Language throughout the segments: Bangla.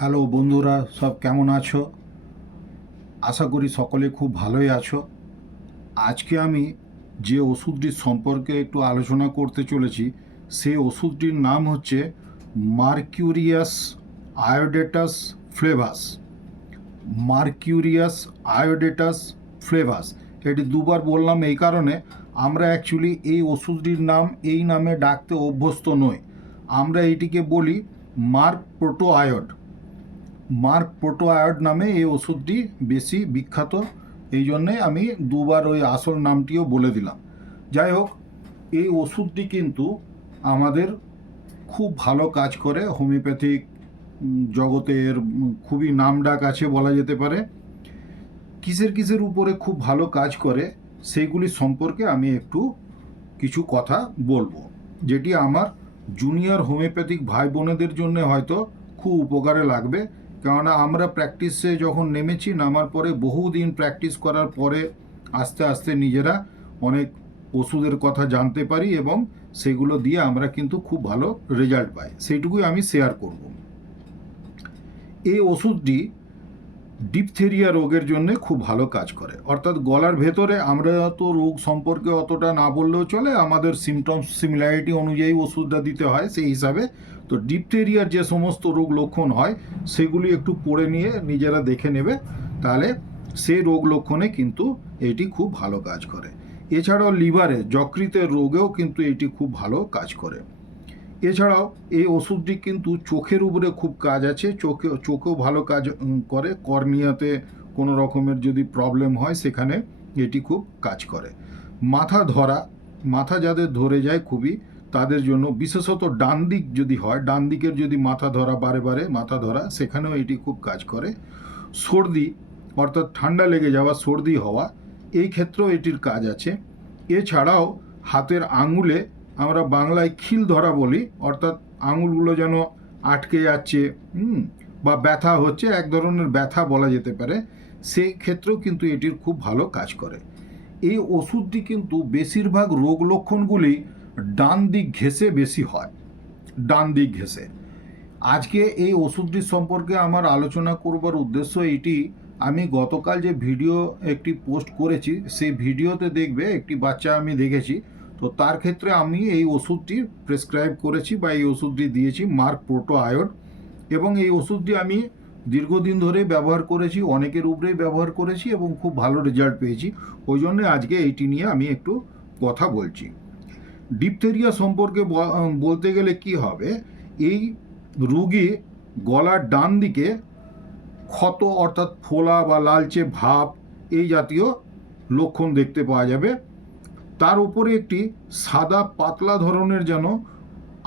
হ্যালো বন্ধুরা, সব কেমন আছো? আশা করি সকলে খুব ভালোই আছো। আজকে আমি যে ওষুধটির সম্পর্কে একটু আলোচনা করতে চলেছি সেই ওষুধটির নাম হচ্ছে মার্কিউরিয়াস আয়োডেটাস ফ্লেভাস। মার্কিউরিয়াস আয়োডেটাস ফ্লেভাস, এটি দুবার বললাম এই কারণে, আমরা অ্যাকচুয়ালি এই ওষুধটির নাম এই নামে ডাকতে অভ্যস্ত নই। আমরা এটিকে বলি মার্ক প্রোটো আয়োড। মার্ক প্রোটো আয়োড নামে এই ওষুধটি বেশি বিখ্যাত, এই জন্যে আমি দুবার ওই আসল নামটিও বলে দিলাম। যাই হোক, এই ওষুধটি কিন্তু আমাদের খুব ভালো কাজ করে। হোমিওপ্যাথিক জগতের খুবই নামডাক আছে বলা যেতে পারে। কিসের কিসের উপরে খুব ভালো কাজ করে সেইগুলি সম্পর্কে আমি একটু কিছু কথা বলবো, যেটি আমার জুনিয়র হোমিওপ্যাথিক ভাই বোনেদের জন্য হয়তো খুব উপকারে লাগবে। কেননা আমরা প্র্যাকটিসে যখন নেমেছি, নামার পরে বহুদিন প্র্যাকটিস করার পরে আস্তে আস্তে নিজেরা অনেক ওষুধের কথা জানতে পারি এবং সেগুলো দিয়ে আমরা কিন্তু খুব ভালো রেজাল্ট পাই। সেইটুকুই আমি শেয়ার করব। এই ওষুধটি ডিপথেরিয়া রোগের জন্য খুব ভালো কাজ করে। অর্থাৎ গলার ভেতরে, আমরা তো রোগ সম্পর্কে অতটা না বললেও চলে, আমাদের সিমটমস সিমিলারিটি অনুযায়ী ওষুধটা দিতে হয় সেই হিসাবে। তো ডিপথেরিয়ার যে সমস্ত রোগ লক্ষণ হয় সেগুলি একটু পড়ে নিয়ে নিজেরা দেখে নেবে, তাহলে সেই রোগ লক্ষণে কিন্তু এটি খুব ভালো কাজ করে। এছাড়াও লিভারে যকৃতের রোগেও কিন্তু এটি খুব ভালো কাজ করে। এছাড়াও এই ওষুধটি কিন্তু চোখের উপরে খুব কাজ আছে, চোখেও ভালো কাজ করে। কর্নিয়াতে কোনো রকমের যদি প্রবলেম হয় সেখানে এটি খুব কাজ করে। মাথা যাদের ধরে যায় খুবই, তাদের জন্য, বিশেষত ডান দিক যদি হয়, ডান দিকের যদি মাথা ধরা, বারে বারে মাথা ধরা, সেখানেও এটি খুব কাজ করে। সর্দি, অর্থাৎ ঠান্ডা লেগে যাওয়া, সর্দি হওয়া, এই ক্ষেত্রেও এটির কাজ আছে। এছাড়াও হাতের আঙুলে, আমরা বাংলায় খিল ধরা বলি, অর্থাৎ আঙুলগুলো যেন আটকে যাচ্ছে, বা ব্যথা হচ্ছে, এক ধরনের ব্যথা বলা যেতে পারে, সেই ক্ষেত্রেও কিন্তু এটির খুব ভালো কাজ করে। এই ওষুধটি কিন্তু বেশিরভাগ রোগ লক্ষণগুলি ডান দিক ঘেঁষে বেশি হয়, ডান দিক ঘেঁষে। আজকে এই ওষুধটির সম্পর্কে আমার আলোচনা করবার উদ্দেশ্য এইটি, আমি গতকাল যে ভিডিও একটি পোস্ট করেছি সেই ভিডিওতে দেখবে একটি বাচ্চা আমি দেখেছি, তো তার ক্ষেত্রে আমি এই ওষুধটি প্রেসক্রাইব করেছি বা এই ওষুধটি দিয়েছি, মার্ক প্রোটো আয়োড। এবং এই ওষুধটি আমি দীর্ঘদিন ধরে ব্যবহার করেছি, অনেকের উপরেই ব্যবহার করেছি এবং খুব ভালো রেজাল্ট পেয়েছি। ওই জন্য আজকে এইটি নিয়ে আমি একটু কথা বলছি। ডিপথেরিয়া সম্পর্কে বলতে গেলে কি হবে, এই রুগী গলার ডান দিকে ক্ষত, অর্থাৎ ফোলা বা লালচে ভাব, এই জাতীয় লক্ষণ দেখতে পাওয়া যাবে। তার উপরে একটি সাদা পাতলা ধরনের যেন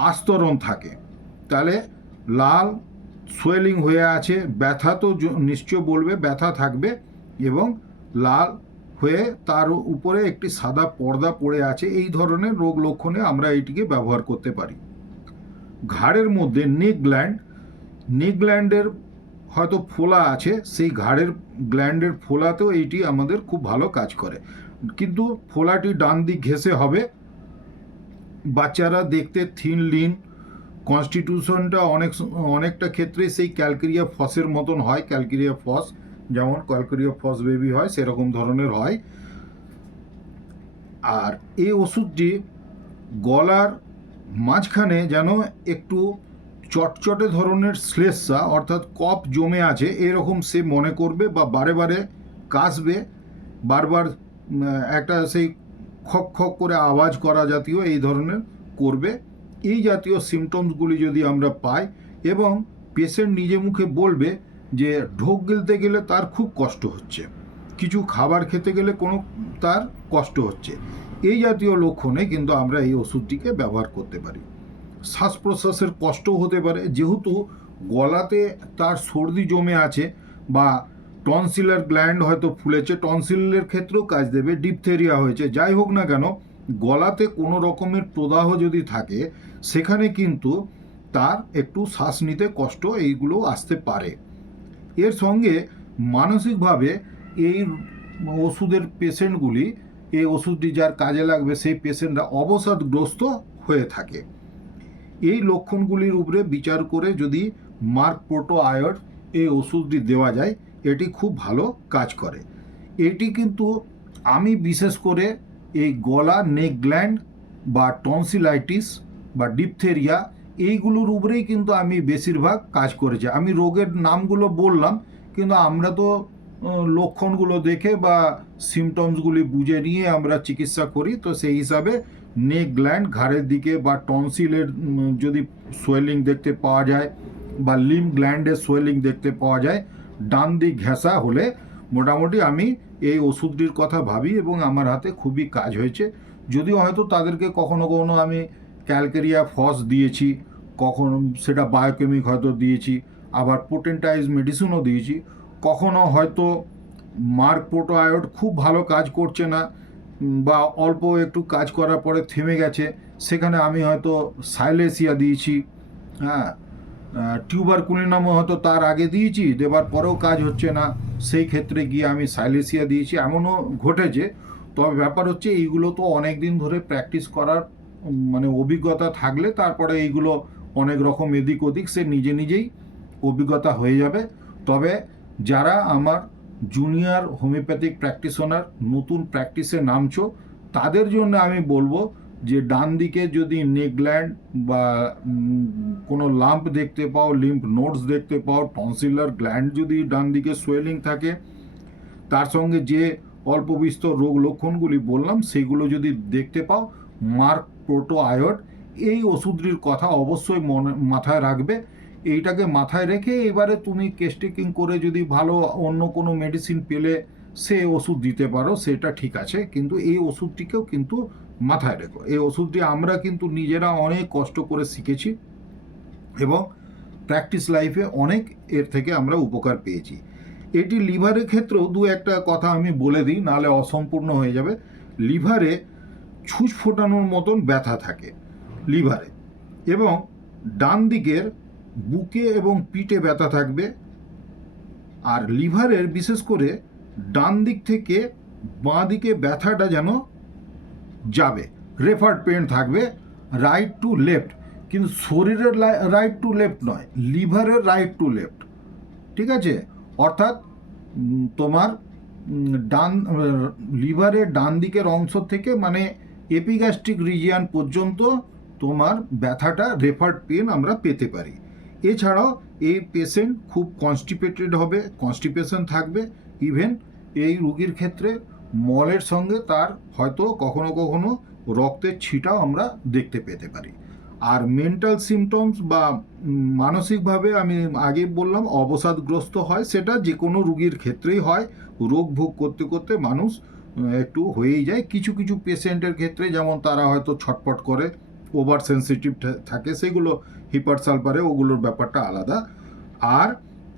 আস্তরণ থাকে, তাহলে লাল সোয়েলিং হয়ে আছে, ব্যথা তো নিশ্চয় বলবে, ব্যথা থাকবে, এবং লাল হয়ে তার উপরে একটি সাদা পর্দা পড়ে আছে। এই ধরনের রোগ লক্ষণে আমরা এটিকে ব্যবহার করতে পারি। ঘাড়ের মধ্যে নেক গ্ল্যান্ডের হয়তো ফোলা আছে, সেই ঘাড়ের গ্ল্যান্ডের ফোলাতেও এইটি আমাদের খুব ভালো কাজ করে, কিন্তু ফোলাটি ডান দিক ঘেঁষে হবে। বাচ্চারা দেখতে থিন লিন, কনস্টিটিউশনটা অনেকটা ক্ষেত্রে সেই ক্যালকেরিয়া ফসের মতন হয়, ক্যালকেরিয়া ফস, যেমন ক্যালকেরিয়া ফস বেবি হয় সেরকম ধরনের হয়। আর এই ওষুধটি গলার মাঝখানে যেন একটু চটচটে ধরনের শ্লেষ্মা, অর্থাৎ কফ জমে আছে এরকম সে মনে করবে, বা বারে বারে কাশবে, বারবার একটা সেই খক খক করে আওয়াজ করা জাতীয় এই ধরনের করবে। এই জাতীয় সিমটমসগুলি যদি আমরা পাই, এবং পেশেন্ট নিজে মুখে বলবে যে ঢোক গিলতে গেলে তার খুব কষ্ট হচ্ছে, কিছু খাবার খেতে গেলে কোনো তার কষ্ট হচ্ছে, এই জাতীয় লক্ষণে কিন্তু আমরা এই ওষুধটিকে ব্যবহার করতে পারি। শ্বাস প্রশ্বাসের কষ্ট হতে পারে, যেহেতু গলাতে তার সর্দি জমে আছে, বা টনসিলার গ্ল্যান্ড হয়তো ফুলেছে, টনসিলের ক্ষেত্রেও কাজ দেবে, ডিপথেরিয়া হয়েছে, যাই হোক না কেন, গলাতে কোনো রকমের প্রদাহ যদি থাকে সেখানে কিন্তু তার একটু শ্বাস নিতে কষ্ট এইগুলো আসতে পারে। এর সঙ্গে মানসিকভাবে এই ওষুধের পেশেন্টগুলি, এই ওষুধটি যার কাজে লাগবে সেই পেশেন্টরা অবসাদগ্রস্ত হয়ে থাকে। এই লক্ষণগুলির উপরে বিচার করে যদি মার্ক প্রোটো আয়োড এই ওষুধটি দেওয়া যায়। এটি খুব ভালো কাজ করে। এটি কিন্তু আমি বিশেষ করে এই গলা, নেক গ্ল্যান্ড বা টনসিলাইটিস বা ডিপথেরিয়া এইগুলোর উপরেই কিন্তু আমি বেশিরভাগ কাজ করেছি। আমি রোগের নামগুলো বললাম, কিন্তু আমরা তো লক্ষণগুলো দেখে বা সিমটমসগুলি বুঝে নিয়ে আমরা চিকিৎসা করি। তো সেই হিসাবে নেক গ্ল্যান্ড, ঘাড়ের দিকে বা টনসিলের যদি সোয়েলিং দেখতে পাওয়া যায় বা লিম্ফ গ্ল্যান্ডের সোয়েলিং দেখতে পাওয়া যায়, ডান দিক ঘেঁষা হলে মোটামুটি আমি এই ওষুধটির কথা ভাবি এবং আমার হাতে খুবই কাজ হয়েছে। যদিও হয়তো তাদেরকে কখনো কখনো আমি ক্যালকেরিয়া ফস দিয়েছি, কখনো সেটা বায়োকেমিক হয়তো দিয়েছি, আবার পোটেন্টাইজ মেডিসিনও দিয়েছি। কখনো হয়তো মার্ক প্রোটো আয়োড খুব ভালো কাজ করছে না বা অল্প একটু কাজ করার পরে থেমে গেছে, সেখানে আমি হয়তো সাইলেসিয়া দিয়েছি। হ্যাঁ, টিউবারকুলিনামও হয়তো তার আগে দিয়েছি, দেবার পরেও কাজ হচ্ছে না, সেই ক্ষেত্রে গিয়ে আমি সাইলেসিয়া দিয়েছি, এমনও ঘটেছে। তবে ব্যাপার হচ্ছে এইগুলো তো অনেক দিন ধরে প্র্যাকটিস করার মানে অভিজ্ঞতা থাকলে তারপরে এইগুলো অনেক রকম এদিক ওদিক সে নিজে নিজেই অভিজ্ঞতা হয়ে যাবে। তবে যারা আমার জুনিয়র হোমিওপ্যাথিক প্র্যাকটিশনার নতুন প্র্যাকটিসে নামছো, তাদের জন্য আমি বলবো যে ডান দিকে যদি নেক গ্ল্যান্ড বা কোনো লাম্প দেখতে পাও, লিম্ফ নোডস দেখতে পাও, টনসিলার গ্ল্যান্ড যদি ডান দিকে সোয়েলিং থাকে, তার সঙ্গে যে অল্প বিস্তর রোগ লক্ষণগুলি বললাম সেগুলো যদি দেখতে পাও, মার্ক প্রোটো আয়োড এই ওষুধটির কথা অবশ্যই মাথায় রাখবে। এইটাকে মাথায় রেখে এবারে তুমি কেস্টেকিং করে যদি ভালো অন্য কোনো মেডিসিন পেলে সে ওষুধ দিতে পারো, সেটা ঠিক আছে, কিন্তু এই ওষুধটিকেও কিন্তু মাথায় রেখো। এই ওষুধটি আমরা কিন্তু নিজেরা অনেক কষ্ট করে শিখেছি এবং প্র্যাকটিস লাইফে অনেক এর থেকে আমরা উপকার পেয়েছি। এটি লিভারের ক্ষেত্রেও দু একটা কথা আমি বলে দিই, নাহলে অসম্পূর্ণ হয়ে যাবে। লিভারে ছুঁচ ফোটানোর মতন ব্যথা থাকে লিভারে, এবং ডান দিকের বুকে এবং পিঠে ব্যথা থাকবে। আর লিভারের বিশেষ করে ডান দিক থেকে বাঁ দিকে ব্যথাটা যেন যাবে, রেফার্ড পেন থাকবে রাইট টু লেফট, কিন্তু শরীরের রাইট টু লেফট নয়, লিভারের রাইট টু লেফট। ঠিক আছে, অর্থাৎ তোমার ডান লিভারের ডান দিকের অংশ থেকে মানে এপিগ্যাস্ট্রিক রিজিয়ান পর্যন্ত তোমার ব্যথাটা রেফার্ড পেন আমরা পেতে পারি। এছাড়াও এই পেশেন্ট খুব কনস্টিপেটেড হবে, কনস্টিপেশন থাকবে। ইভেন এই রোগীর ক্ষেত্রে মলের সঙ্গে তার হয়তো কখনো কখনো রক্তের ছিটাও আমরা দেখতে পেতে পারি। আর মেন্টাল সিমটমস বা মানসিকভাবে আমি আগে বললাম অবসাদগ্রস্ত হয়, সেটা যে কোনো রোগীর ক্ষেত্রেই হয়। রোগ ভোগ করতে করতে মানুষ একটু হয়েই যায়। কিছু কিছু পেশেন্টের ক্ষেত্রে যেমন তারা হয়তো ছটপট করে, ওভার সেন্সিটিভ থাকে, সেগুলো হিপার সালফারে, ওগুলোর ব্যাপারটা আলাদা। আর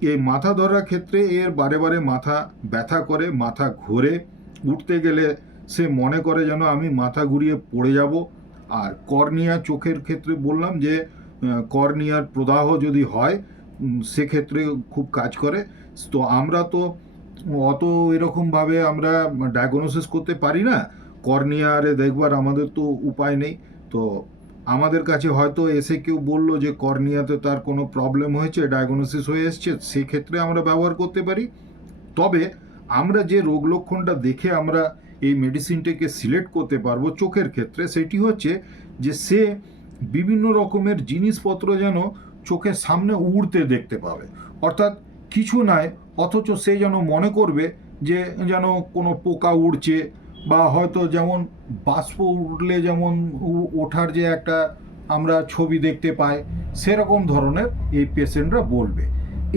এই মাথা ধরার ক্ষেত্রে এর বারে বারে মাথা ব্যথা করে, মাথা ঘোরে, উঠতে গেলে সে মনে করে যেন আমি মাথা ঘুরিয়ে পড়ে যাব। আর কর্নিয়া, চোখের ক্ষেত্রে বললাম যে কর্নিয়ার প্রদাহ যদি হয় সেক্ষেত্রে খুব কাজ করে। তো আমরা তো অত এরকমভাবে আমরা ডায়াগনোসিস করতে পারি না, কর্নিয়ারে দেখবার আমাদের তো উপায় নেই। তো আমাদের কাছে হয়তো এসে কেউ বললো যে কর্নিয়াতে তার কোনো প্রবলেম হয়েছে, ডায়াগনোসিস হয়ে এসছে, সেক্ষেত্রে আমরা ব্যবহার করতে পারি। তবে আমরা যে রোগ লক্ষণটা দেখে আমরা এই মেডিসিনটাকে সিলেক্ট করতে পারবো চোখের ক্ষেত্রে, সেটি হচ্ছে যে সে বিভিন্ন রকমের জিনিসপত্র যেন চোখের সামনে উড়তে দেখতে পাবে, অর্থাৎ কিছু নাই অথচ সে যেন মনে করবে যে যেন কোনো পোকা উড়ছে, বা হয়তো যেমন বাষ্প উঠলে যেমন ওঠার যে একটা আমরা ছবি দেখতে পাই, সেরকম ধরনের এই পেশেন্টরা বলবে।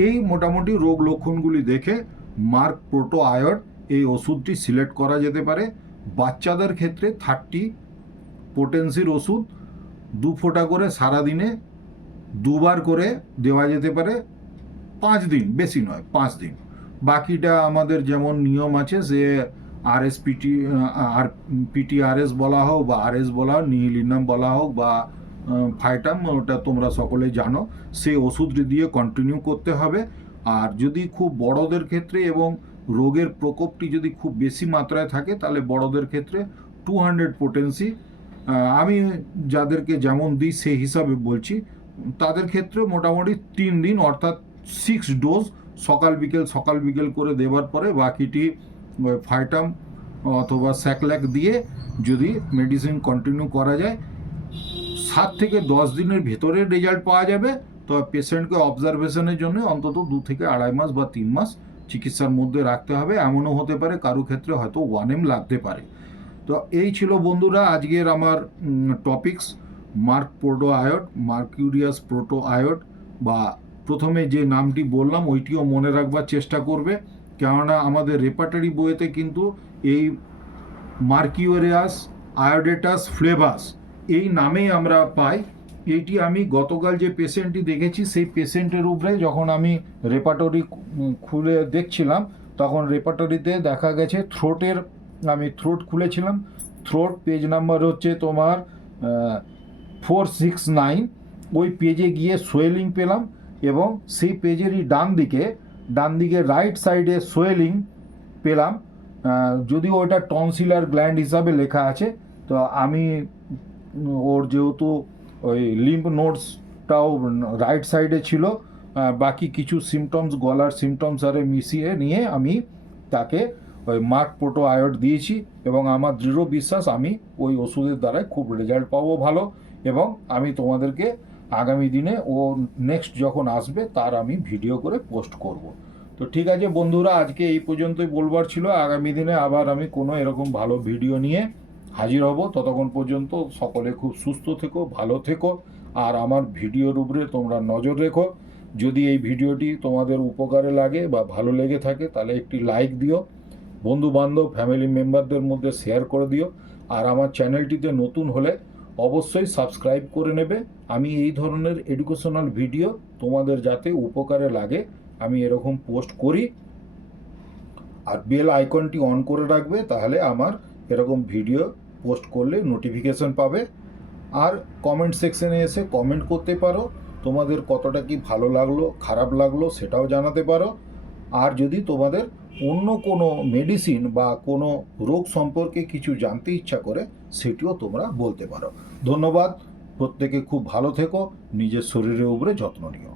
এই মোটামুটি রোগ লক্ষণগুলি দেখে মার্ক প্রোটো আয়োড এই ওষুধটি সিলেক্ট করা যেতে পারে। বাচ্চাদের ক্ষেত্রে 30 পোটেন্সির ওষুধ 2 ফোঁটা করে সারাদিনে 2 বার করে দেওয়া যেতে পারে, 5 দিন, বেশি নয় 5 দিন। বাকিটা আমাদের যেমন নিয়ম আছে, সে আরএসপিটি আর পিটিআরএস বলা হোক বা আরএস বলা হোক, নিহিলিনাম বলা হোক বা ফাইটাম, ওটা তোমরা সকলে জানো, সেই ওষুধটি দিয়ে কন্টিনিউ করতে হবে। আর যদি খুব বড়দের ক্ষেত্রে এবং রোগের প্রকোপটি যদি খুব বেশি মাত্রায় থাকে, তাহলে বড়দের ক্ষেত্রে 200 পোটেন্সি আমি যাদেরকে যেমন দিই সেই হিসাবে বলছি, তাদের ক্ষেত্রে মোটামুটি 3 দিন অর্থাৎ 6 ডোজ সকাল বিকেল করে দেওয়ার পরে বাকিটি ফাইটাম অথবা স্যাকল্যাক দিয়ে যদি মেডিসিন কন্টিনিউ করা যায় 7 থেকে 10 দিনের ভেতরে রেজাল্ট পাওয়া যাবে। তো পেশেন্টকে অবজারভেশনের জন্য অন্তত 2 থেকে 2.5 মাস বা 3 মাস চিকিৎসার মধ্যে রাখতে হবে। এমনও হতে পারে কারো ক্ষেত্রে হয়তো 1M লাগতে পারে। তো এই ছিল বন্ধুরা আজকের আমার টপিকস, মার্কিউরিয়াস প্রোটো আয়োড, বা প্রথমে যে নামটি বললাম ওইটিও মনে রাখবার চেষ্টা করবে, কেননা আমাদের রেপার্টারি বইয়েতে কিন্তু এই মার্কিউরিয়াস আয়োডেটাস ফ্লেভাস এই নামেই আমরা পাই। এইটি আমি গতকাল যে পেশেন্টটি দেখেছি সেই পেশেন্টের উপরে যখন আমি রেপার্টরি খুলে দেখছিলাম তখন রেপার্টরিতে দেখা গেছে আমি থ্রোট খুলেছিলাম। থ্রোট পেজ নাম্বার হচ্ছে তোমার 469। ওই পেজে গিয়ে সোয়েলিং পেলাম এবং সেই পেজেরই ডান দিকে রাইট সাইডে সোয়েলিং পেলাম। যদিও ওটা টনসিলার গ্ল্যান্ড হিসাবে লেখা আছে, তো আমি ওর যেহেতু ওই লিম্ফ নোডসটাও রাইট সাইডে ছিল, বাকি কিছু সিমটমস গলার সিমটমস আরে মিশিয়ে নিয়ে আমি তাকে ওই মার্ক প্রোটো আয়োড দিয়েছি এবং আমার দৃঢ় বিশ্বাস আমি ওই ওষুধের দ্বারাই খুব রেজাল্ট পাবো ভালো, এবং আমি তোমাদেরকে আগামী দিনে ও নেক্সট যখন আসবে তার আমি ভিডিও করে পোস্ট করব। তো ঠিক আছে বন্ধুরা, আজকে এই পর্যন্তই বলবার ছিল। আগামী দিনে আবার আমি কোনো এরকম ভালো ভিডিও নিয়ে হাজির হব। ততক্ষণ পর্যন্ত সকলে খুব সুস্থ থেকো, ভালো থেকো, আর আমার ভিডিওর উপরে তোমরা নজর রেখো। যদি এই ভিডিওটি তোমাদের উপকারে লাগে বা ভালো লেগে থাকে তাহলে একটি লাইক দিও, বন্ধু বান্ধব ফ্যামিলি মেম্বারদের মধ্যে শেয়ার করে দিও, আর আমার চ্যানেলটিতে নতুন হলে অবশ্যই সাবস্ক্রাইব করে নেবে। আমি এই ধরনের এডুকেশনাল ভিডিও তোমাদের যাতে উপকারে লাগে আমি এরকম পোস্ট করি, আর বেল আইকনটি অন করে রাখবে, তাহলে আমার এরকম ভিডিও পোস্ট করলে নোটিফিকেশন পাবে। আর কমেন্ট সেকশনে এসে কমেন্ট করতে পারো, তোমাদের কতটা কি ভালো লাগলো খারাপ লাগলো সেটাও জানাতে পারো। আর যদি তোমাদের অন্য কোনো মেডিসিন বা কোনো রোগ সম্পর্কে কিছু জানতে ইচ্ছা করে সেটিও তোমরা বলতে পারো। ধন্যবাদ, প্রত্যেকে খুব ভালো থেকো, নিজের শরীরের উপরে যত্ন নিও।